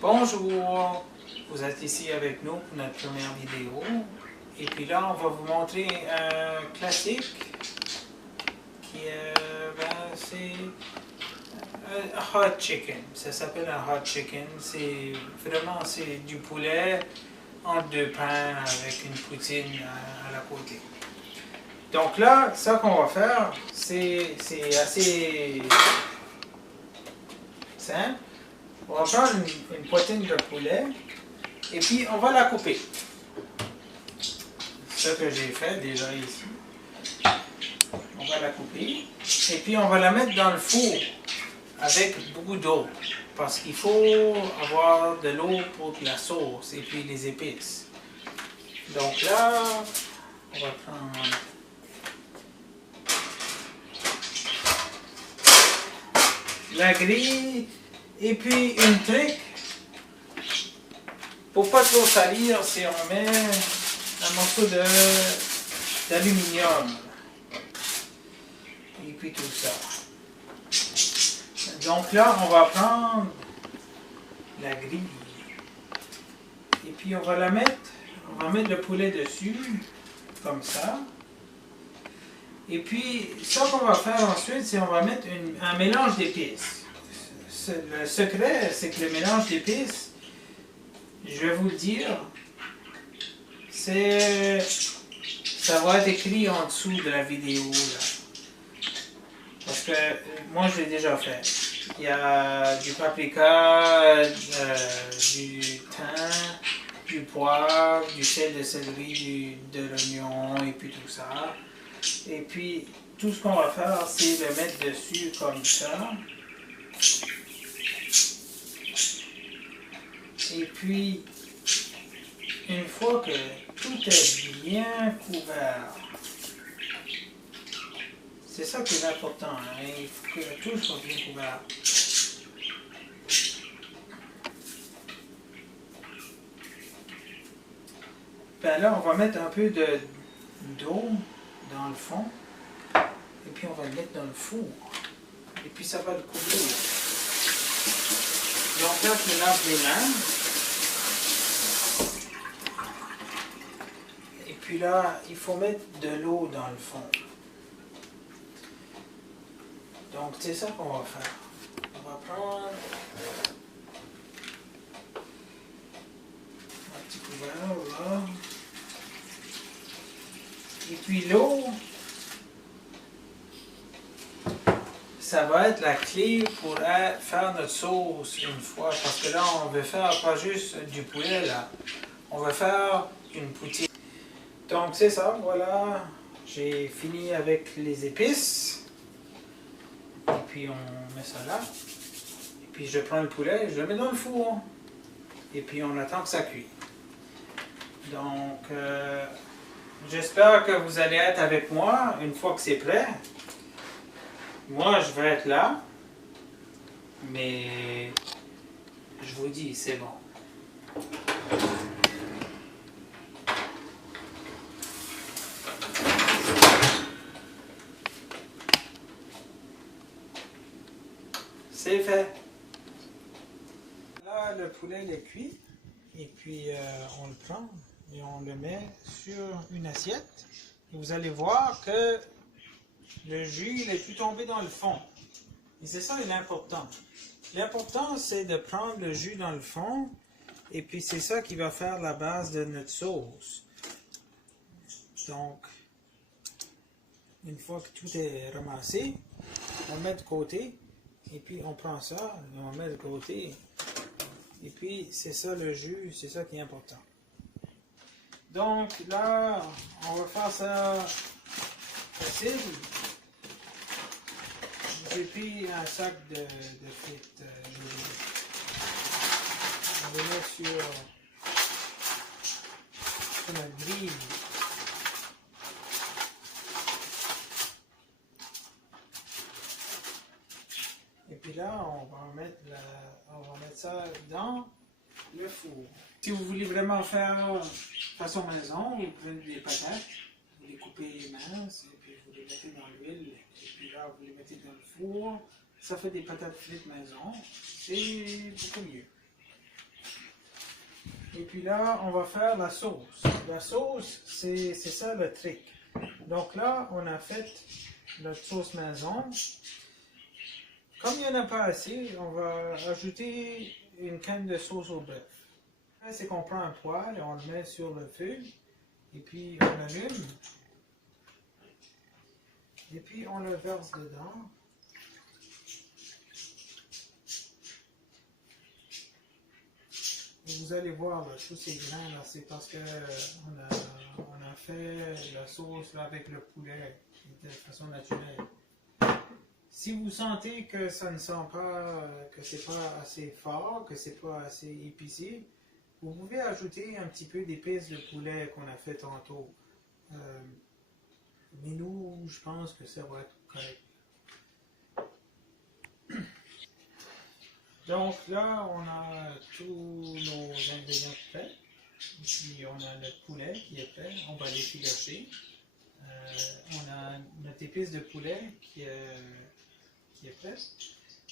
Bonjour, vous êtes ici avec nous pour notre première vidéo. Et puis là, on va vous montrer un classique qui est, c'est un hot chicken. Ça s'appelle un hot chicken. C'est vraiment du poulet entre deux pains avec une poutine à la côté. Donc là, ça qu'on va faire, c'est assez simple. On va prendre une poitrine de poulet et puis on va la couper. Ce que j'ai fait déjà ici. On va la couper et puis on va la mettre dans le four avec beaucoup d'eau parce qu'il faut avoir de l'eau pour la sauce et puis les épices. Donc là, on va prendre la grille et puis une trick. Pour pas trop salir, c'est on met un morceau d'aluminium et puis tout ça. Donc là, on va prendre la grille et puis on va mettre le poulet dessus comme ça. Et puis ça qu'on va faire ensuite, c'est on va mettre un mélange d'épices. Le secret, c'est que le mélange d'épices, je vais vous le dire, ça va être écrit en dessous de la vidéo là. Parce que moi je l'ai déjà fait. Il y a du paprika, du thym, du poivre, du sel de céleri, de l'oignon et puis tout ça. Et puis tout ce qu'on va faire, c'est le mettre dessus comme ça. Et puis, une fois que tout est bien couvert, c'est ça qui est important, hein? Il faut que tout soit bien couvert. Ben là, on va mettre un peu d'eau dans le fond, et puis on va le mettre dans le four, et puis ça va le couvrir. Donc là, je me lave les mains. Et puis là, il faut mettre de l'eau dans le fond. Donc c'est ça qu'on va faire. On va prendre un petit couvert là. Et puis l'eau, ça va être la clé pour faire notre sauce une fois. Parce que là, on veut faire pas juste du poulet là. On va faire une poutine. Donc c'est ça, voilà. J'ai fini avec les épices. Et puis on met ça là. Et puis je prends le poulet, je le mets dans le four. Et puis on attend que ça cuise. Donc j'espère que vous allez être avec moi une fois que c'est prêt. Moi je vais être là. Mais je vous dis, c'est bon. C'est fait. Là, le poulet est cuit. Et puis, on le prend et on le met sur une assiette. Et vous allez voir que le jus n'est plus tombé dans le fond. Et c'est ça l'important. L'important, c'est de prendre le jus dans le fond. Et puis, c'est ça qui va faire la base de notre sauce. Donc, une fois que tout est ramassé, on le met de côté. Et puis on prend ça, on met de côté. Et puis c'est ça le jus, c'est ça qui est important. Donc là, on va faire ça facile. J'ai pris un sac de frites. On va mettre sur la grille. Et puis là, on va mettre ça dans le four. Si vous voulez vraiment faire façon maison, vous prenez des patates, vous les coupez minces, et puis vous les mettez dans l'huile, et puis là, vous les mettez dans le four. Ça fait des patates frites maison. C'est beaucoup mieux. puis là, on va faire la sauce. La sauce, c'est ça le trick. Donc là, on a fait notre sauce maison. Comme il n'y en a pas assez, on va ajouter une canne de sauce au bœuf. C'est qu'on prend un poêle et on le met sur le feu. Et puis on allume. Et puis on le verse dedans. Et vous allez voir là, tous ces grains là, c'est parce que on a fait la sauce là, avec le poulet de façon naturelle. Si vous sentez que ça ne sent pas, que c'est pas assez fort, que c'est pas assez épicé, vous pouvez ajouter un petit peu d'épices de poulet qu'on a fait tantôt. Mais nous, je pense que ça va être correct. Donc là, on a tous nos ingrédients prêts. Puis on a notre poulet qui est prêt. On va l'effilocher. On a notre épice de poulet qui est prête.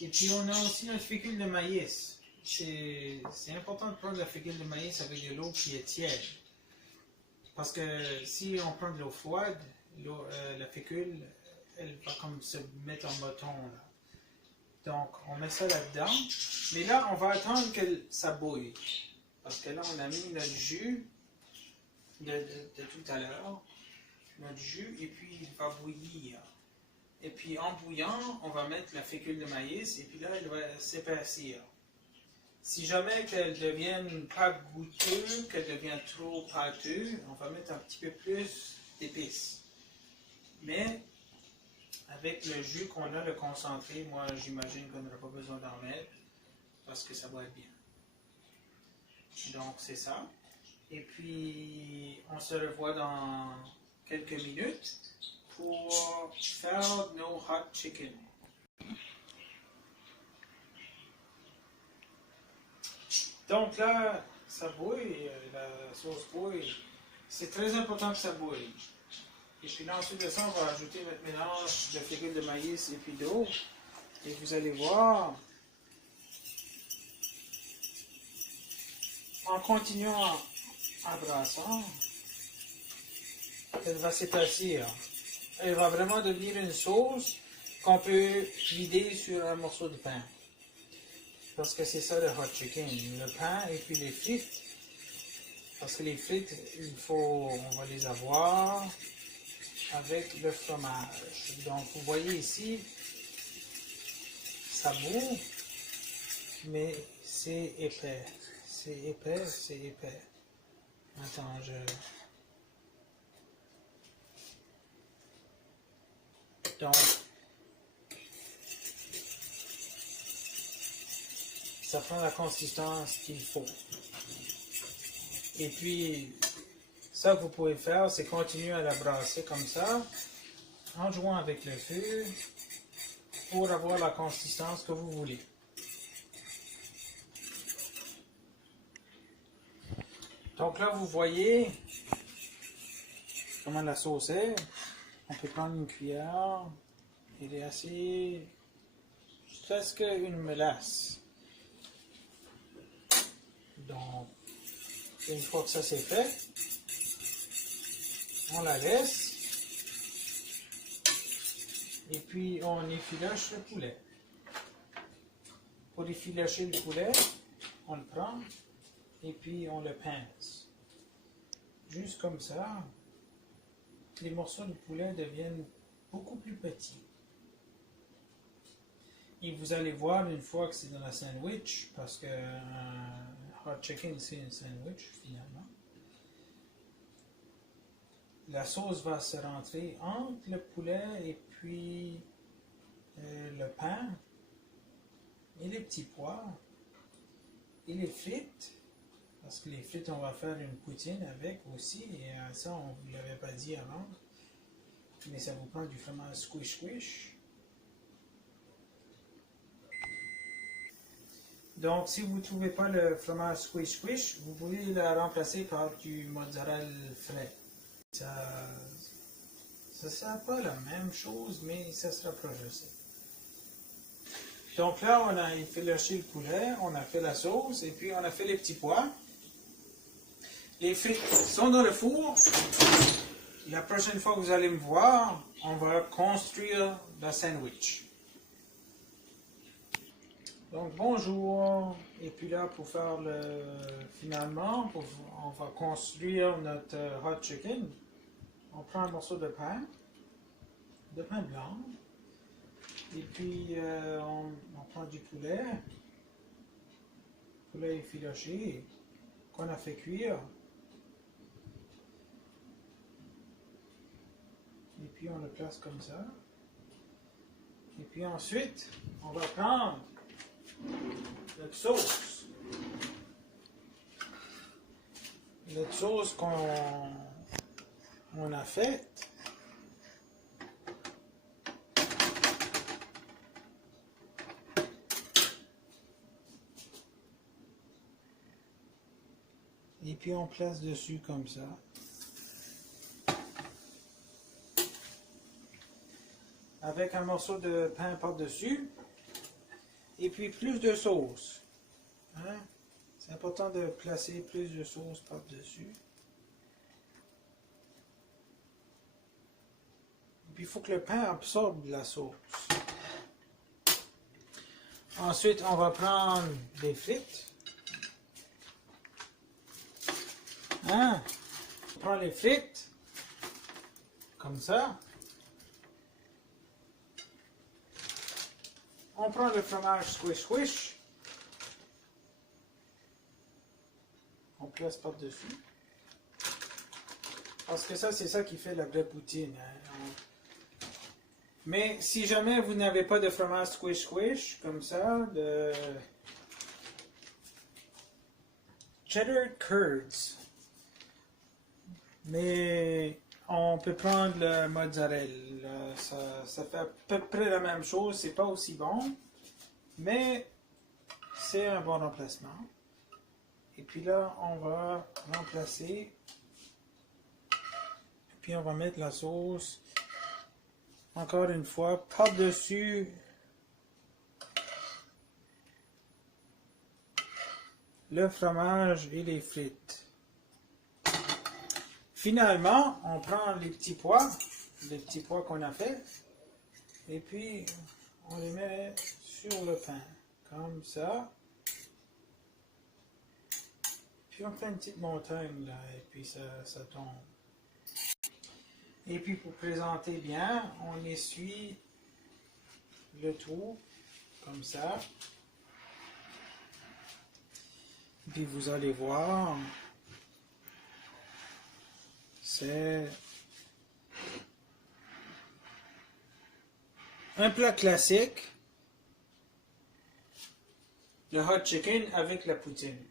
Et puis on a aussi notre fécule de maïs. C'est important de prendre la fécule de maïs avec de l'eau qui est tiède. Parce que si on prend de l'eau froide, la fécule, elle va comme se mettre en moton. Là. Donc on met ça là-dedans. Mais là, on va attendre que ça bouille. Parce que là, on a mis notre jus de tout à l'heure. Notre jus, et puis il va bouillir. Et puis en bouillant, on va mettre la fécule de maïs, et puis là, elle va s'épaissir. Si jamais qu'elle ne devienne pas goûteuse, qu'elle devient trop pâteuse, on va mettre un petit peu plus d'épices. Mais avec le jus qu'on a, le concentré, moi j'imagine qu'on n'aura pas besoin d'en mettre, parce que ça va être bien. Donc c'est ça. Et puis on se revoit dans quelques minutes pour faire nos hot chicken. Donc là, ça bouille, la sauce bouille. C'est très important que ça bouille. Et puis là, ensuite de ça, on va ajouter notre mélange de fécule de maïs et puis d'eau. Et vous allez voir, en continuant à brasser, elle va s'épaissir. Elle va vraiment devenir une sauce qu'on peut vider sur un morceau de pain. Parce que c'est ça le hot chicken, le pain et puis les frites. Parce que les frites, on va les avoir avec le fromage. Donc vous voyez ici, ça bout, mais c'est épais. C'est épais, c'est épais. Attends, Donc, ça prend la consistance qu'il faut. Et puis, ça que vous pouvez faire, c'est continuer à la brasser comme ça, en jouant avec le feu, pour avoir la consistance que vous voulez. Donc là, vous voyez comment la sauce est. On peut prendre une cuillère. Elle est assez... presque une mélasse. Donc, une fois que ça c'est fait, on la laisse. Et puis, on effiloche le poulet. Pour effilocher le poulet, on le prend et puis on le pince. Juste comme ça, les morceaux de poulet deviennent beaucoup plus petits. Et vous allez voir une fois que c'est dans la sandwich, parce que hot chicken c'est un sandwich finalement. La sauce va se rentrer entre le poulet et puis le pain et les petits pois et les frites. Parce que les frites, on va faire une poutine avec aussi, et ça, on ne vous l'avait pas dit avant. Mais ça vous prend du fromage squish squish. Donc, si vous ne trouvez pas le fromage squish squish, vous pouvez le remplacer par du mozzarella frais. Ça ne sera pas la même chose, mais ça se rapproche aussi. Donc là, on a effiloché le poulet, on a fait la sauce, et puis on a fait les petits pois. Les frites sont dans le four. La prochaine fois que vous allez me voir, on va construire le sandwich. Donc bonjour, et puis là pour faire finalement, on va construire notre hot chicken. On prend un morceau de pain blanc, et puis on prend du poulet effiloché qu'on a fait cuire. Et puis on le place comme ça. Et puis ensuite, on va prendre notre sauce. Notre sauce qu'on a faite. Et puis on place dessus comme ça. Avec un morceau de pain par-dessus. Et puis plus de sauce. Hein? C'est important de placer plus de sauce par-dessus. Et puis il faut que le pain absorbe la sauce. Ensuite, on va prendre des frites. Hein? On prend les frites. Comme ça. On prend le fromage squish squish. On place par-dessus. Parce que ça, c'est ça qui fait la vraie poutine. Hein. Mais si jamais vous n'avez pas de fromage squish squish, comme ça, de cheddar curds. Mais on peut prendre le mozzarella. Ça fait à peu près la même chose. C'est pas aussi bon. Mais c'est un bon remplacement. Et puis là, on va remplacer. Et puis on va mettre la sauce. Encore une fois, par-dessus le fromage et les frites. Finalement, on prend les petits pois qu'on a fait, et puis on les met sur le pain, comme ça. Puis on fait une petite montagne là, et puis ça tombe. Et puis pour présenter bien, on essuie le tout, comme ça. Puis vous allez voir, c'est un plat classique, le hot chicken avec la poutine.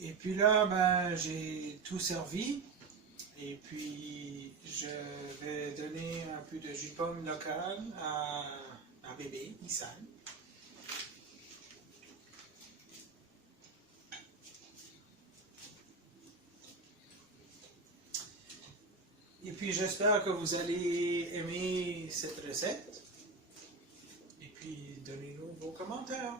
Et puis là, ben, j'ai tout servi. Et puis, je vais donner un peu de jus de pomme local à bébé, Nissan. Et puis, j'espère que vous allez aimer cette recette. Et puis, donnez-nous vos commentaires.